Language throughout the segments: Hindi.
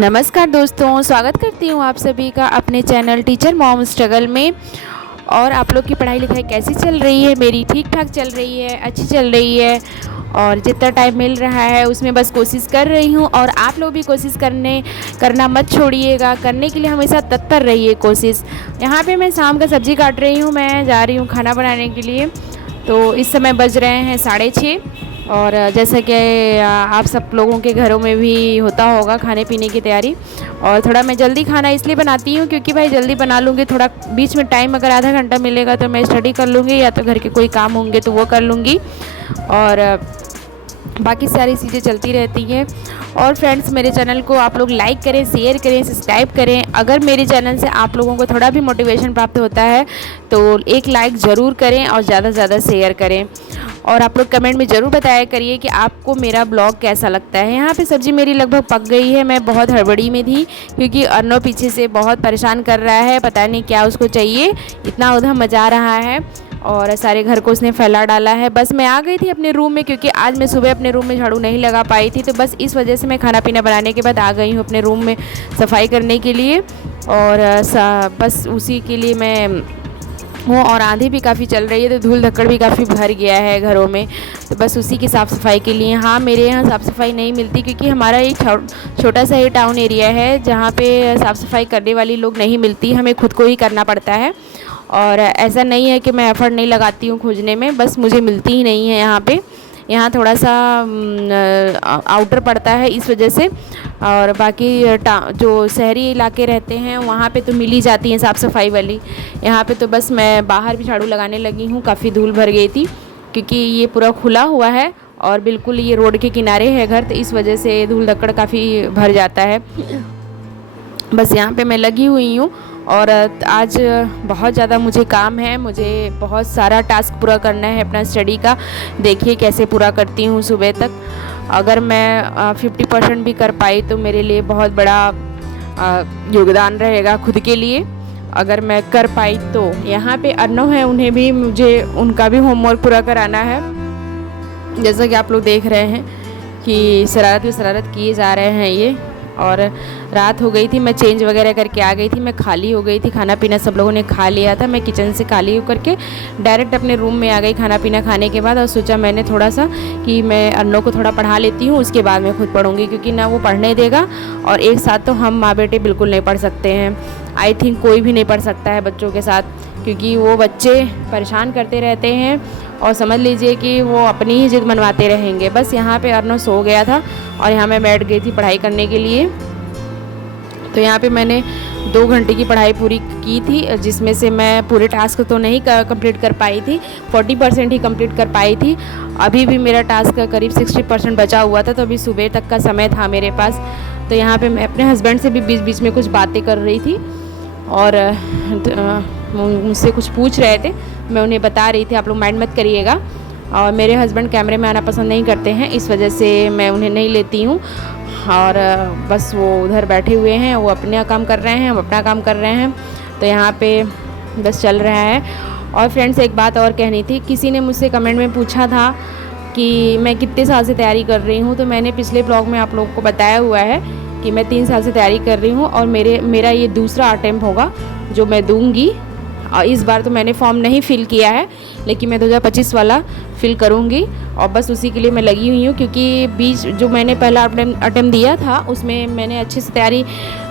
नमस्कार दोस्तों, स्वागत करती हूँ आप सभी का अपने चैनल टीचर मॉम स्ट्रगल में। और आप लोग की पढ़ाई लिखाई कैसी चल रही है? मेरी ठीक ठाक चल रही है, अच्छी चल रही है। और जितना टाइम मिल रहा है उसमें बस कोशिश कर रही हूँ, और आप लोग भी कोशिश करना मत छोड़िएगा। करने के लिए हमेशा तत्पर रहिए कोशिश। यहाँ पे मैं शाम का सब्ज़ी काट रही हूँ, मैं जा रही हूँ खाना बनाने के लिए। तो इस समय बज रहे हैं 6:30। और जैसा कि आप सब लोगों के घरों में भी होता होगा खाने पीने की तैयारी। और थोड़ा मैं जल्दी खाना इसलिए बनाती हूँ क्योंकि भाई जल्दी बना लूँगी, थोड़ा बीच में टाइम अगर आधा घंटा मिलेगा तो मैं स्टडी कर लूँगी, या तो घर के कोई काम होंगे तो वो कर लूँगी, और बाकी सारी चीज़ें चलती रहती हैं। और फ्रेंड्स, मेरे चैनल को आप लोग लाइक करें, शेयर करें, सब्सक्राइब करें। अगर मेरे चैनल से आप लोगों को थोड़ा भी मोटिवेशन प्राप्त होता है तो एक लाइक ज़रूर करें और ज़्यादा से ज़्यादा शेयर करें। और आप लोग कमेंट में ज़रूर बताया करिए कि आपको मेरा ब्लॉग कैसा लगता है। यहाँ पे सब्ज़ी मेरी लगभग पक गई है। मैं बहुत हड़बड़ी में थी क्योंकि अर्नव पीछे से बहुत परेशान कर रहा है, पता नहीं क्या उसको चाहिए, इतना उधम मचा रहा है और सारे घर को उसने फैला डाला है। बस मैं आ गई थी अपने रूम में क्योंकि आज मैं सुबह अपने रूम में झाड़ू नहीं लगा पाई थी, तो बस इस वजह से मैं खाना पीना बनाने के बाद आ गई हूँ अपने रूम में सफाई करने के लिए। और बस उसी के लिए मैं हूँ। और आंधी भी काफ़ी चल रही है तो धूल धक्कड़ भी काफ़ी भर गया है घरों में, तो बस उसी की साफ़ सफाई के लिए। हाँ, मेरे यहाँ साफ़ सफाई नहीं मिलती क्योंकि हमारा एक छोटा सा ही टाउन एरिया है जहाँ पे साफ़ सफाई करने वाली लोग नहीं मिलती, हमें खुद को ही करना पड़ता है। और ऐसा नहीं है कि मैं एफ़र्ट नहीं लगाती हूँ खोजने में, बस मुझे मिलती ही नहीं है यहाँ पे। यहाँ थोड़ा सा आउटर पड़ता है इस वजह से। और बाकी जो शहरी इलाके रहते हैं वहाँ पे तो मिल ही जाती हैं साफ़ सफाई वाली। यहाँ पे तो बस मैं बाहर भी झाड़ू लगाने लगी हूँ, काफ़ी धूल भर गई थी क्योंकि ये पूरा खुला हुआ है और बिल्कुल ये रोड के किनारे है घर, तो इस वजह से धूल धक्कड़ काफ़ी भर जाता है। बस यहाँ पे मैं लगी हुई हूँ। और आज बहुत ज़्यादा मुझे काम है, मुझे बहुत सारा टास्क पूरा करना है अपना स्टडी का। देखिए कैसे पूरा करती हूँ सुबह तक। अगर मैं 50% भी कर पाई तो मेरे लिए बहुत बड़ा योगदान रहेगा खुद के लिए, अगर मैं कर पाई तो। यहाँ पे अर्नव है, उन्हें भी मुझे उनका भी होमवर्क पूरा कराना है। जैसा कि आप लोग देख रहे हैं कि शरारत पे शरारत किए जा रहे हैं ये। और रात हो गई थी, मैं चेंज वगैरह करके आ गई थी, मैं खाली हो गई थी, खाना पीना सब लोगों ने खा लिया था। मैं किचन से खाली होकर के डायरेक्ट अपने रूम में आ गई खाना पीना खाने के बाद। और सोचा मैंने थोड़ा सा कि मैं अर्नव को थोड़ा पढ़ा लेती हूँ, उसके बाद मैं खुद पढ़ूँगी क्योंकि ना वो पढ़ने देगा और एक साथ तो हम माँ बेटे बिल्कुल नहीं पढ़ सकते हैं। आई थिंक कोई भी नहीं पढ़ सकता है बच्चों के साथ, क्योंकि वो बच्चे परेशान करते रहते हैं और समझ लीजिए कि वो अपनी ही जिद मनवाते रहेंगे। बस यहाँ पे अर्नव सो गया था और यहाँ मैं बैठ गई थी पढ़ाई करने के लिए। तो यहाँ पे मैंने 2 घंटे की पढ़ाई पूरी की थी, जिसमें से मैं पूरे टास्क तो नहीं कंप्लीट कर पाई थी, 40% ही कंप्लीट कर पाई थी। अभी भी मेरा टास्क करीब 60% बचा हुआ था, तो अभी सुबह तक का समय था मेरे पास। तो यहाँ पे मैं अपने हस्बैंड से भी बीच बीच में कुछ बातें कर रही थी और मुझसे कुछ पूछ रहे थे, मैं उन्हें बता रही थी, आप लोग माइंड मत करिएगा। और मेरे हस्बैंड कैमरे में आना पसंद नहीं करते हैं, इस वजह से मैं उन्हें नहीं लेती हूँ। और बस वो उधर बैठे हुए हैं, वो अपना काम कर रहे हैं, हम अपना काम कर रहे हैं। तो यहाँ पे बस चल रहा है। और फ्रेंड्स, एक बात और कहनी थी, किसी ने मुझसे कमेंट में पूछा था कि मैं कितने साल से तैयारी कर रही हूँ। तो मैंने पिछले ब्लॉग में आप लोगों को बताया हुआ है कि मैं 3 साल से तैयारी कर रही हूँ और मेरा ये दूसरा अटेम्प्ट होगा जो मैं दूँगी। और इस बार तो मैंने फॉर्म नहीं फ़िल किया है, लेकिन मैं 2025 वाला फ़िल करूँगी और बस उसी के लिए मैं लगी हुई हूँ। क्योंकि बीच जो मैंने पहला अटेम्प्ट दिया था उसमें मैंने अच्छे से तैयारी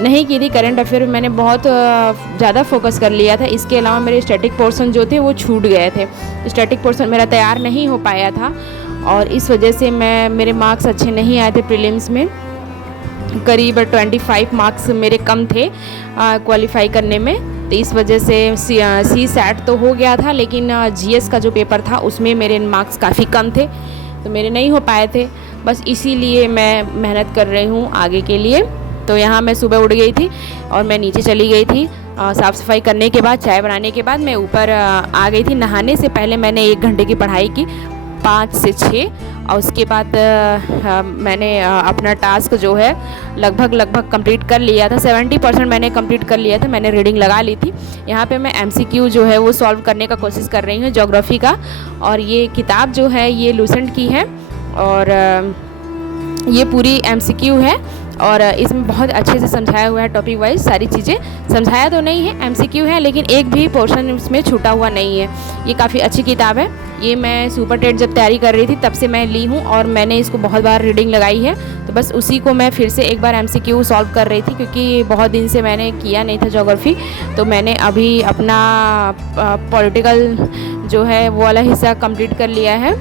नहीं की थी, करंट अफेयर में मैंने बहुत ज़्यादा फोकस कर लिया था। इसके अलावा मेरे स्टैटिक पोर्शन जो थे वो छूट गए थे, स्टैटिक पोर्शन मेरा तैयार नहीं हो पाया था और इस वजह से मेरे मार्क्स अच्छे नहीं आए थे प्रीलिम्स में। करीब 25 मार्क्स मेरे कम थे क्वालिफाई करने में। तो इस वजह से सी सैट तो हो गया था, लेकिन जीएस का जो पेपर था उसमें मेरे मार्क्स काफ़ी कम थे, तो मेरे नहीं हो पाए थे। बस इसीलिए मैं मेहनत कर रही हूँ आगे के लिए। तो यहाँ मैं सुबह उठ गई थी और मैं नीचे चली गई थी। साफ़ सफाई करने के बाद, चाय बनाने के बाद मैं ऊपर आ गई थी। नहाने से पहले मैंने 1 घंटे की पढ़ाई की, 5 से 6। और उसके बाद मैंने अपना टास्क जो है लगभग कंप्लीट कर लिया था। 70% मैंने कंप्लीट कर लिया था, मैंने रीडिंग लगा ली थी। यहाँ पे मैं एमसीक्यू जो है वो सॉल्व करने का कोशिश कर रही हूँ ज्योग्राफी का। और ये किताब जो है ये लूसेंट की है और ये पूरी एमसीक्यू है और इसमें बहुत अच्छे से समझाया हुआ है, टॉपिक वाइज सारी चीज़ें समझाया तो नहीं है, MCQ है, लेकिन एक भी पोर्शन इसमें छूटा हुआ नहीं है। ये काफ़ी अच्छी किताब है। ये मैं सुपर टेट जब तैयारी कर रही थी तब से मैं ली हूँ और मैंने इसको बहुत बार रीडिंग लगाई है। तो बस उसी को मैं फिर से एक बार MCQ सॉल्व कर रही थी, क्योंकि बहुत दिन से मैंने किया नहीं था ज्योग्राफी। तो मैंने अभी अपना पॉलिटिकल जो है वो वाला हिस्सा कंप्लीट कर लिया है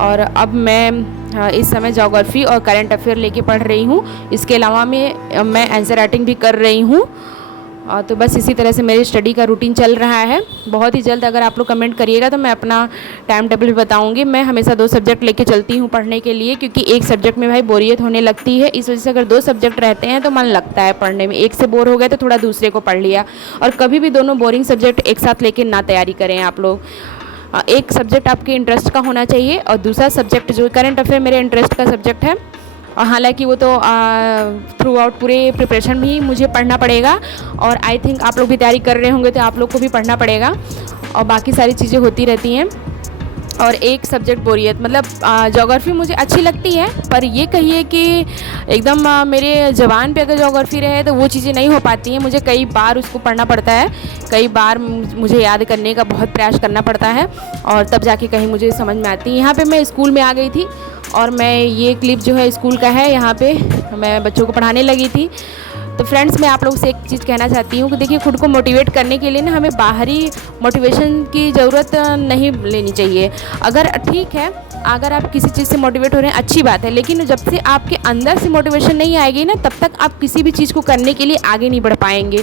और अब मैं इस समय ज्योग्राफी और करंट अफेयर लेके पढ़ रही हूँ। इसके अलावा मैं आंसर राइटिंग भी कर रही हूँ। तो बस इसी तरह से मेरी स्टडी का रूटीन चल रहा है। बहुत ही जल्द अगर आप लोग कमेंट करिएगा तो मैं अपना टाइम टेबल भी बताऊंगी। मैं हमेशा 2 सब्जेक्ट लेके चलती हूँ पढ़ने के लिए, क्योंकि एक सब्जेक्ट में भाई बोरियत होने लगती है। इस वजह से अगर 2 सब्जेक्ट रहते हैं तो मन लगता है पढ़ने में। एक से बोर हो गए तो थोड़ा दूसरे को पढ़ लिया। और कभी भी दोनों बोरिंग सब्जेक्ट एक साथ लेके ना तैयारी करें आप लोग। एक सब्जेक्ट आपके इंटरेस्ट का होना चाहिए और दूसरा सब्जेक्ट जो करंट अफेयर मेरे इंटरेस्ट का सब्जेक्ट है। और हालांकि वो तो थ्रू आउट पूरे प्रिपरेशन भी मुझे पढ़ना पड़ेगा और आई थिंक आप लोग भी तैयारी कर रहे होंगे तो आप लोग को भी पढ़ना पड़ेगा और बाकी सारी चीज़ें होती रहती हैं। और एक सब्जेक्ट बोरियत, मतलब ज्योग्राफी मुझे अच्छी लगती है, पर ये कहिए कि एकदम मेरे ज़बान पे अगर ज्योग्राफी रहे तो वो चीज़ें नहीं हो पाती हैं। मुझे कई बार उसको पढ़ना पड़ता है, कई बार मुझे याद करने का बहुत प्रयास करना पड़ता है और तब जाके कहीं मुझे समझ में आती है। यहाँ पे मैं स्कूल में आ गई थी और मैं ये क्लिप जो है स्कूल का है, यहाँ पे मैं बच्चों को पढ़ाने लगी थी। तो फ्रेंड्स, मैं आप लोगों से एक चीज़ कहना चाहती हूँ कि देखिए, खुद को मोटिवेट करने के लिए ना हमें बाहरी मोटिवेशन की ज़रूरत नहीं लेनी चाहिए। अगर ठीक है, अगर आप किसी चीज़ से मोटिवेट हो रहे हैं अच्छी बात है, लेकिन जब से आपके अंदर से मोटिवेशन नहीं आएगी ना, तब तक आप किसी भी चीज़ को करने के लिए आगे नहीं बढ़ पाएंगे।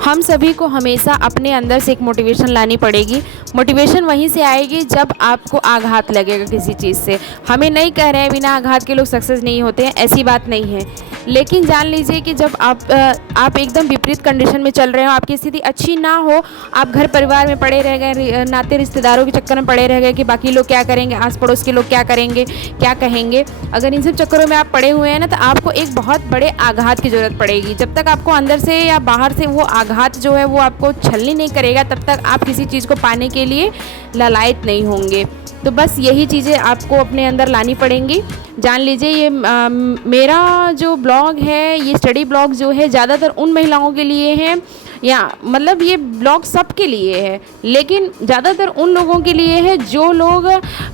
हम सभी को हमेशा अपने अंदर से एक मोटिवेशन लानी पड़ेगी। मोटिवेशन वहीं से आएगी जब आपको आघात लगेगा किसी चीज़ से। हमें नहीं कह रहे हैं बिना आघात के लोग सक्सेस नहीं होते हैं, ऐसी बात नहीं है, लेकिन जान लीजिए कि जब आप एकदम विपरीत कंडीशन में चल रहे हो, आपकी स्थिति अच्छी ना हो, आप घर परिवार में पड़े रह गए, नाते रिश्तेदारों के चक्कर में पड़े रह गए कि बाकी लोग क्या करेंगे, आस पड़ोस के लोग क्या करेंगे, क्या कहेंगे, अगर इन सब चक्करों में आप पड़े हुए हैं ना, तो आपको एक बहुत बड़े आघात की ज़रूरत पड़ेगी। जब तक आपको अंदर से या बाहर से वो आघात जो है वो आपको छलनी नहीं करेगा, तब तक आप किसी चीज़ को पाने के लिए लालायित नहीं होंगे। तो बस यही चीज़ें आपको अपने अंदर लानी पड़ेंगी। जान लीजिए, ये मेरा जो ब्लॉग है, ये स्टडी ब्लॉग जो है, ज़्यादातर उन महिलाओं के लिए है, या मतलब ये ब्लॉग सबके लिए है, लेकिन ज़्यादातर उन लोगों के लिए है जो लोग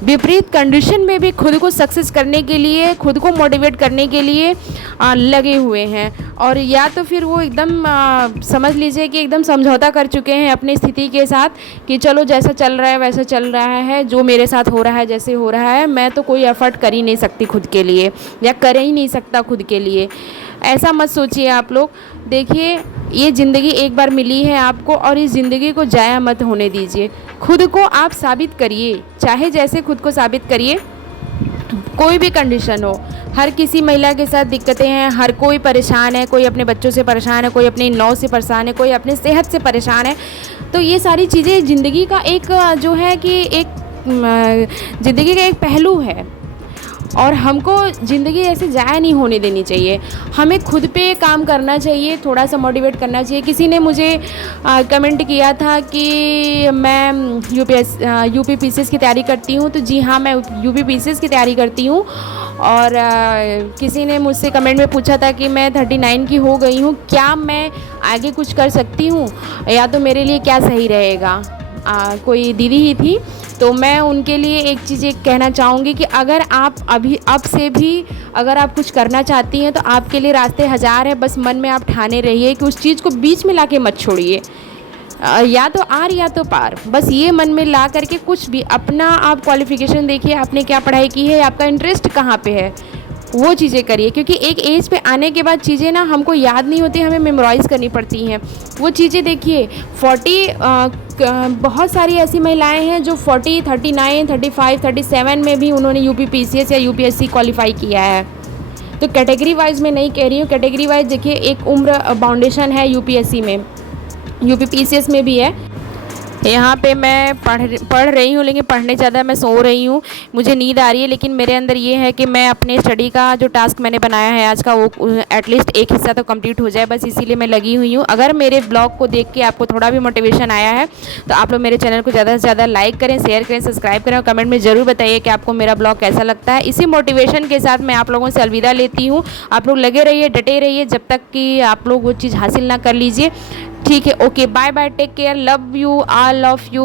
विपरीत कंडीशन में भी खुद को सक्सेस करने के लिए, खुद को मोटिवेट करने के लिए लगे हुए हैं। और या तो फिर वो एकदम समझ लीजिए कि एकदम समझौता कर चुके हैं अपनी स्थिति के साथ कि चलो जैसा चल रहा है वैसा चल रहा है, जो मेरे साथ हो रहा है जैसे हो रहा है, मैं तो कोई एफर्ट कर ही नहीं सकती खुद के लिए, या कर ही नहीं सकता खुद के लिए। ऐसा मत सोचिए आप लोग। देखिए, ये ज़िंदगी एक बार मिली है आपको और इस ज़िंदगी को जाया मत होने दीजिए। खुद को आप साबित करिए, चाहे जैसे खुद को साबित करिए, कोई भी कंडीशन हो। हर किसी महिला के साथ दिक्कतें हैं, हर कोई परेशान है, कोई अपने बच्चों से परेशान है, कोई अपनी नौकरी से परेशान है, कोई अपनी सेहत से परेशान है। तो ये सारी चीज़ें ज़िंदगी का एक जो है कि एक ज़िंदगी का एक पहलू है और हमको ज़िंदगी ऐसे ज़ाया नहीं होने देनी चाहिए। हमें खुद पे काम करना चाहिए, थोड़ा सा मोटिवेट करना चाहिए। किसी ने मुझे कमेंट किया था कि मैं यूपी पीसीएस की तैयारी करती हूँ, तो जी हाँ, मैं यूपी पीसीएस की तैयारी करती हूँ। और किसी ने मुझसे कमेंट में पूछा था कि मैं 39 की हो गई हूँ, क्या मैं आगे कुछ कर सकती हूँ या तो मेरे लिए क्या सही रहेगा। कोई दीदी ही थी, तो मैं उनके लिए एक चीज़ कहना चाहूँगी कि अगर आप अब से भी अगर आप कुछ करना चाहती हैं तो आपके लिए रास्ते हज़ार है। बस मन में आप ठाने रहिए कि उस चीज़ को बीच में लाके मत छोड़िए, या तो आर या तो पार। बस ये मन में ला करके कुछ भी अपना आप क्वालिफ़िकेशन देखिए, आपने क्या पढ़ाई की है, आपका इंटरेस्ट कहाँ पे है, वो चीज़ें करिए। क्योंकि एक एज पे आने के बाद चीज़ें ना हमको याद नहीं होती, हमें मेमोराइज़ करनी पड़ती हैं वो चीज़ें। देखिए 40 बहुत सारी ऐसी महिलाएं हैं जो 40, 39, 35, 37 में भी उन्होंने यूपी पीसीएस या यूपीएससी क्वालिफाई किया है। तो कैटेगरी वाइज मैं नहीं कह रही हूँ, कैटेगरी वाइज देखिए एक उम्र बाउंडेशन है यूपीएससी में, यूपी पीसीएस में भी है। यहाँ पे मैं पढ़ रही हूँ, लेकिन पढ़ने ज़्यादा मैं सो रही हूँ। मुझे नींद आ रही है, लेकिन मेरे अंदर ये है कि मैं अपने स्टडी का जो टास्क मैंने बनाया है आज का, वो एटलीस्ट एक हिस्सा तो कंप्लीट हो जाए, बस इसीलिए मैं लगी हुई हूँ। अगर मेरे ब्लॉग को देख के आपको थोड़ा भी मोटिवेशन आया है तो आप लोग मेरे चैनल को ज़्यादा से ज़्यादा लाइक करें, शेयर करें, सब्सक्राइब करें और कमेंट में ज़रूर बताइए कि आपको मेरा ब्लॉग कैसा लगता है। इसी मोटिवेशन के साथ मैं आप लोगों से अलविदा लेती हूँ। आप लोग लगे रहिए, डटे रहिए, जब तक कि आप लोग वो चीज़ हासिल ना कर लीजिए। ठीक है, okay, bye bye, take care, love you, all of you.